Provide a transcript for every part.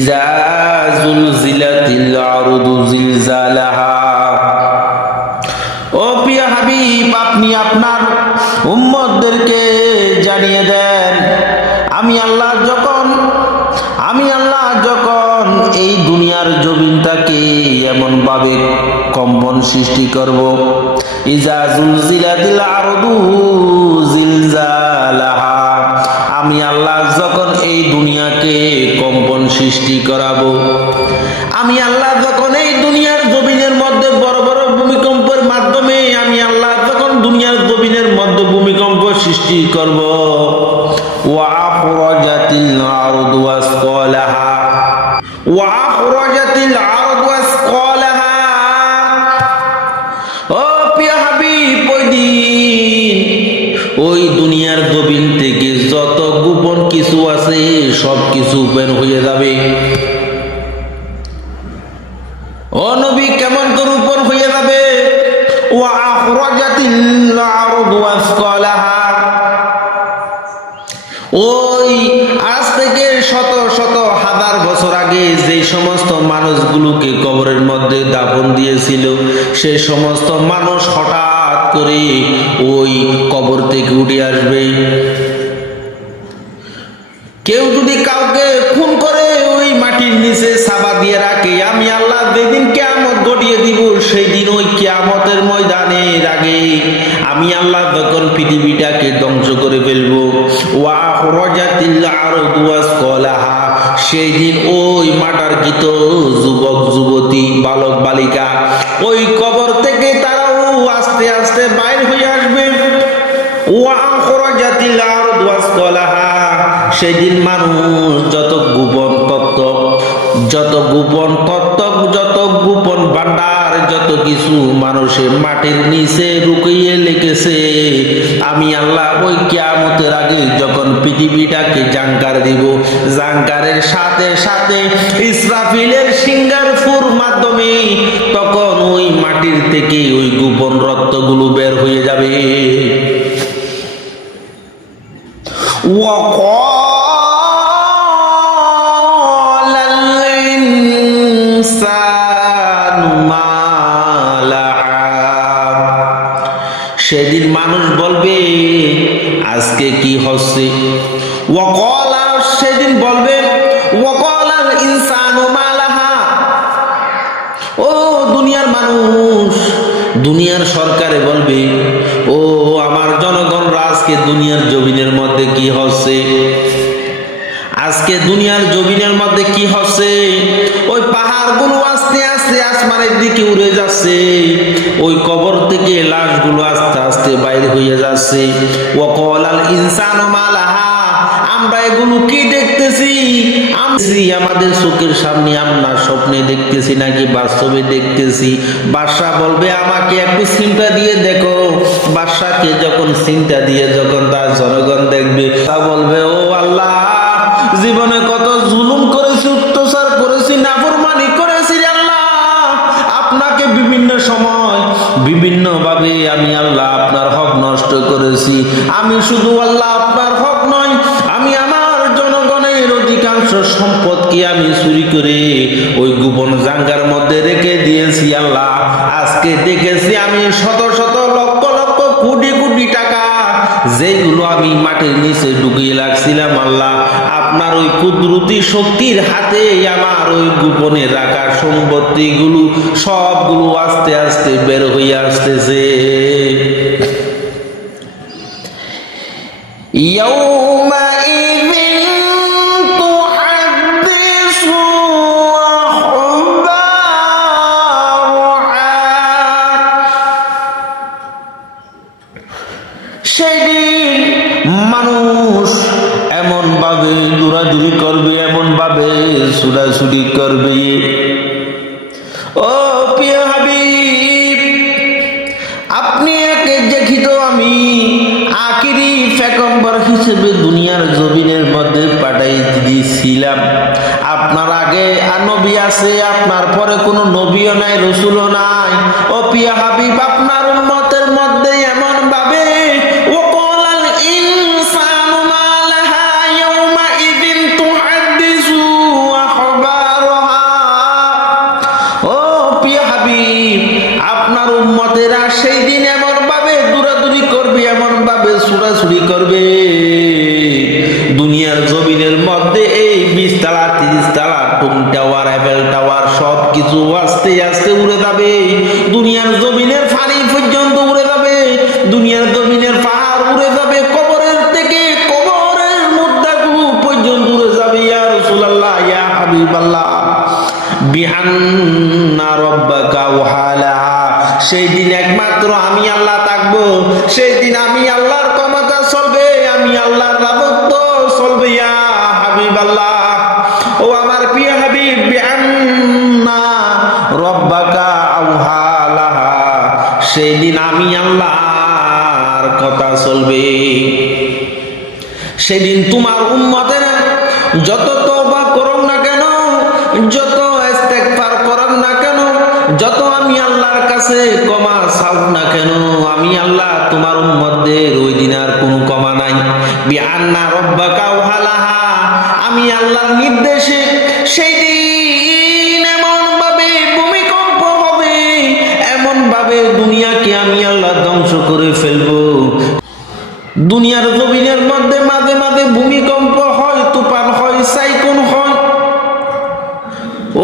ইযা যুলজিলাতিল আরদু জিলজালাহা। ও প্রিয় হাবিব, আপনি আপনার উম্মতদেরকে জানিয়ে দেন, আমি আল্লাহ যখন এই দুনিয়ার জমিনটাকে এমন ভাবে কম্পন সৃষ্টি করব, ইযা যুলজিলাতিল আরদু জিলজালাহা, আমি আল্লাহ যখন এই দুনিয়াকে কম্পন সৃষ্টি করাবো, আমি আল্লাহ যখন এই দুনিয়ার জমিনের মধ্যে বড় বড় ভূমিকম্পের মাধ্যমে আমি আল্লাহ যখন দুনিয়ার জমিনের মধ্যে ভূমিকম্প সৃষ্টি করব, ওয়া আখরাজাতিল আরদু আসকালাহা, ওয়া আখরাজাতিল আরদু আসকালাহা। ও প্রিয় হাবিব, ওই দুনিয়ার জমিন থেকে যত গোপন কিছু আছে সব কিছু বের হয়ে যাবে। ও নবী, কেমন করে উপর হয়ে যাবে? ওয়া আখরাজাতিল আরদু আসকালাহা, ওই আজ থেকে শত শত হাজার বছর আগে যে সমস্ত মানুষগুলোকে কবরের মধ্যে দাফন দিয়েছিল, সে সমস্ত মানুষ হঠাৎ করে ওই কবর থেকে উঠে আসবে। কেউ যদি কাউকে খুন করে ওই মাটির নিচে চাপা দিয়ে রাখে, আমি আল্লাহ যেদিন কিয়ামত ঘটিয়ে দিব, সেই দিন ওই কিয়ামতের ময়দানের আগে আমি আল্লাহ যখন পৃথিবীটাকে ধ্বংস করে ফেলবো, ওয়া আখরাজাতিল আরদু আসকালাহা, সেই দিন ওই মাটারকৃত যুবক যুবতী বালক বালিকা ওই কবর থেকে তারাও আস্তে আস্তে বাইর হয়ে আসবে। ওয়া আখরাজাতিল আরদু আসকালাহা, সেদিন মানুষ যত গোপন তত্ত্ব, যত গোপন ভান্ডার, যত কিছু মানুষের মাটির নিচে লুকিয়ে রেখেছে, আমি আল্লাহ ওই কিয়ামতের আগে যখন পৃথিবীটাকে জাঙ্কার দিব, জাঙ্কারের সাথে সাথে ইসরাফিলের সিংহার ফুর মাধ্যমে তখন ওই মাটির থেকে ওই গোপন রত্নগুলো বের হয়ে যাবে। وقال الإنسان ما لها, সেদিন মানুষ বলবে আজকে কি হচ্ছে। ওয়াকালা, সেদিন বলবে ওয়াকালাল ইনসানু মা লাহা, ও দুনিয়ার মানুষ, দুনিয়ার সরকারে বলবে, ও আমার জনগণরা, আজকে দুনিয়ার জমিনের মধ্যে কি হচ্ছে, আজকে দুনিয়ার জমিনের মধ্যে কি হচ্ছে। ওই পাহাড়গুলো আস্তে আস্তে আসমানের দিকে উড়ে যাচ্ছে, ওই কবর থেকে লাশগুলো আস্তে আস্তে বাইরে হয়ে যাচ্ছে। ওয়াকালাল ইনসানু মা লাহা, আমরা এগুলো কি দেখতেছি? আমাদের চোখের সামনে, আমরা স্বপ্নে দেখতেছি নাকি বাস্তবে দেখতেছি? বাদশা বলবে আমাকে একটু চিন্তা দিয়ে দেখো। বাদশাকে যখন চিন্তা দিয়ে যখন তার জনগণ দেখবে, তা বলবে, ও আল্লাহ, জীবনে কত জুলুম করেছি, অত্যাচার করেছি, নাফরমানি করেছি আল্লাহ, আপনাকে বিভিন্ন সময় বিভিন্ন ভাবে আমি আল্লাহ আপনার হক নষ্ট করেছি। আমি শুধু আল্লাহ আপনার হক নয়, আমি আমার জনগণের অধিকাংশ সম্পদকে আমি চুরি করে ওই গোপন জাঙ্গার মধ্যে রেখে দিয়েছি আল্লাহ। আজকে দেখেছি আমি শত শত লক্ষ লক্ষ কোটি কোটি টাকা যেগুলো আমি মাটির নিচে ঢুকিয়ে রাখছিলাম আল্লাহ, আপনার ওই কুদরতি শক্তির হাতে আমার ওই গোপনে রাখা সম্পত্তিগুলো সবগুলো আস্তে আস্তে বের হয়ে আসতেছে। সেদিন মানুষ এমন ভাবে দৌড়াদৌড়ি করবে, এমন ভাবে ছুটাছুটি করবে। ও প্রিয় হাবিব, আপনি একে দেখিত আমি আখিরি পেগম্বর হিসেবে দুনিয়ার জমিনের মধ্যে পাঠাই দিয়েছিলাম। আপনার আগে নবী আছে, আপনার পরে কোনো নবীও নাই, রসুলও নাই। ও প্রিয় হাবিব, আপনার উম্মতের মধ্যে এমন ভাবে ওয়াকালাল ইনসানু মা লাহা ইয়াউমা ইযিন তুহাদ্দিসু আখবারাহা, ব্রিজ টাওয়ার, টুম টাওয়ার, আইফেল টাওয়ার সব কিছু আস্তে আস্তে উড়ে যাবে। দুনিয়ার জমিনের পানি পর্যন্ত উড়ে যাবে, দুনিয়ার জমিনের পাহাড় উড়ে যাবে, কবরের থেকে কবরের মুদ্রাগুলো পর্যন্ত উড়ে যাবে। ইয়া রাসূলুল্লাহ, ইয়া হাবিবাল্লাহ, বিআন্না রাব্বাকা ওয়াহালা, সেই দিন একমাত্র আমি আল্লাহ থাকবো, সেই দিন আমি আল্লাহর ক্ষমতা চলবে, আমি আল্লাহর রাজত্ব চলবে। ইয়া হাবিবাল্লাহ, ও আমার প্রিয় হাবিব, বিআন্না রাব্বাকা ওয়াহালা, সেই দিন আমি আল্লাহর কথা চলবে। সেদিন তোমার উম্মতেরা যত তওবা করুন না কেন, যত ইস্তেগফার করুন না কেন, যত আমি আল্লাহর কাছে ক্ষমা চাও না কেন, আমি আল্লাহ তোমার উম্মতদের ওই দিন আর কোনো ক্ষমা নাই। বিআন্না রাব্বাকা ওয়াহালাহা, আমি আল্লাহর নির্দেশে সেই দিন এমন ভাবে ভূমিকম্প হবে, এমন ভাবে দুনিয়াকে আমি আল্লাহ ধ্বংস করে ফেলবো। দুনিয়ার জমিনের মধ্যে মাঝে মাঝে ভূমিকম্প হয়, তুফান হয়, সাইক্লোন হয়।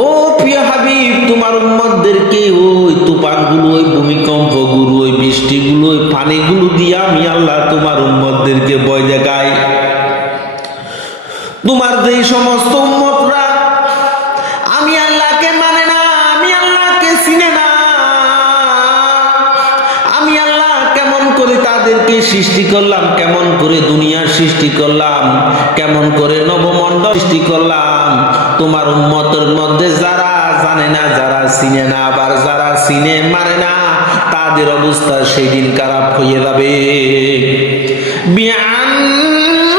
ও প্রিয় হাবিব, তোমার উম্মতদেরকে ওই তুফানগুলো, ওই ভূমিকম্পগুলো, ওই বৃষ্টিগুলো, ওই পানিগুলো দিয়ে আমি আল্লাহ তোমার উম্মতদেরকে ভয় দেখাই। তোমার যেই সমস্ত উম্মতরা আমি আল্লাহকে মানে না, আমি আল্লাহকে চিনে না, আমি আল্লাহ কেমন করে তাদেরকে সৃষ্টি করলাম, কেমন করে দুনিয়ার সৃষ্টি করলাম, কেমন করে নবমণ্ডল সৃষ্টি করলাম, তোমার উম্মতের মধ্যে যারা জানে না, যারা চিনে না, আবার যারা চিনে মানে না, তাদের অবস্থা সেই দিন খারাপ হয়ে যাবে। বিআন্না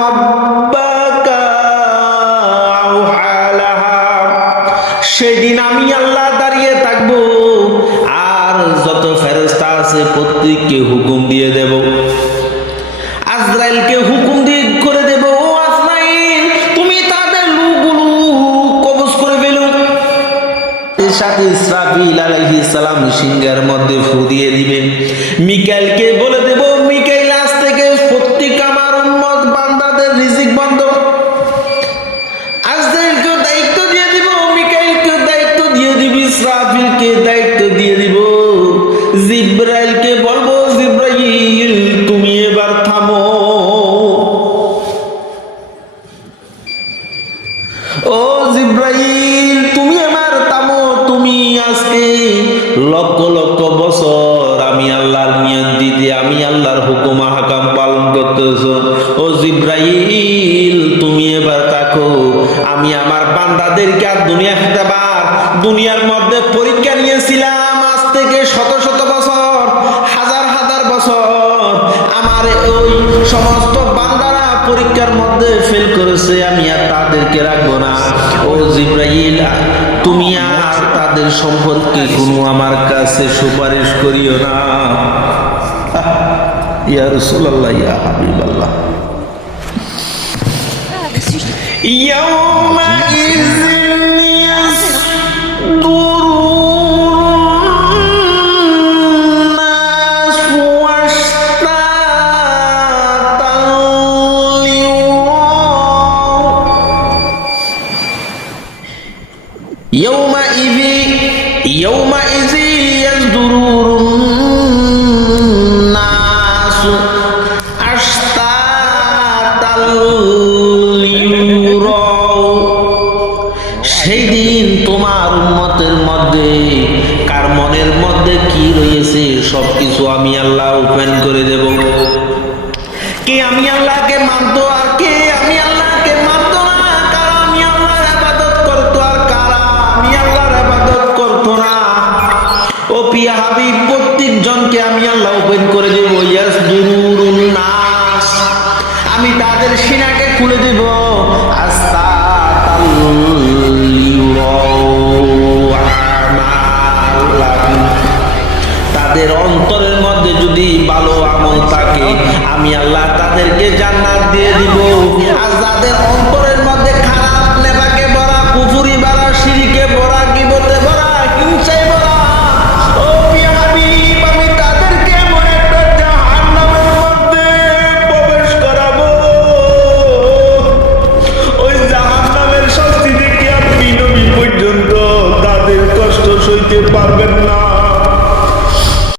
রাব্বাকা আওহালাহা, সেদিন আমি আল্লাহ দাঁড়িয়ে থাকবো, আর যত ফেরেশতা আছে প্রত্যেককে হুকুম দিয়ে দেব। আজরাইলকে হুকুম দিয়ে করে দেব, ও আজরাইল তুমি তাদের রূহগুলো কবজ করে ফেলো। এর সাথে ইসরাফিল আলাইহিস সালাম সিংহের মধ্যে ফু দিয়ে দিবেন। মিকাইলকে বলে দেব, মিকাইল আজ থেকে প্রত্যেক আমার উম্মত বান্দাদের রিজিক বন্ধ। আজরাইলকে দায়িত্ব দিয়ে দিব, মিকাইলকে দায়িত্ব দিয়ে দিব, ইসরাফিলকে দায়িত্ব দিয়ে দিব। জিব্রাইলকে বলবো, জিব্রাইল তুমি এবার থামো। ও জিব্রাইল তুমি এবার থামো, তুমি আজকে লক্ষ লক্ষ বছর আমি আল্লাহর নিয়ন্ত্রিতে, আমি আল্লাহর হুকুম হাকাম পালন করতেছো। ও জিব্রাইল তুমি এবার থাকো, আমি আমার বান্দাদেরকে আর দুনিয়ার মধ্যে পরীক্ষা নিয়েছিলাম, আজ থেকে শত শত বছর, হাজার হাজার বছর আমার ওই সমস্ত বান্দারা পরীক্ষার মধ্যে ফেল করেছে, আমি আর তাদেরকে রাখবো না। ও জিব্রাইল তুমি আর তাদের সম্পর্কে কোনো আমার কাছে সুপারিশ করিও না। ইয়া রাসূলুল্লাহ, ইয়া হাবিবাল্লাহ, ইয়াউমা ইযিন ইয়াসদুরুন নাসু ওয়াশতাতাল লিয়াউমা ইযি ইয়াসদুরুন নাসু আশতাতাল লিউরাউ, সেই দিন তোমার উম্মতের মধ্যে কার মনের মধ্যে কি রয়েছে সবকিছু আমি আল্লাহ ওপেন করে দেব। কে আমি আল্লাহকে মানতো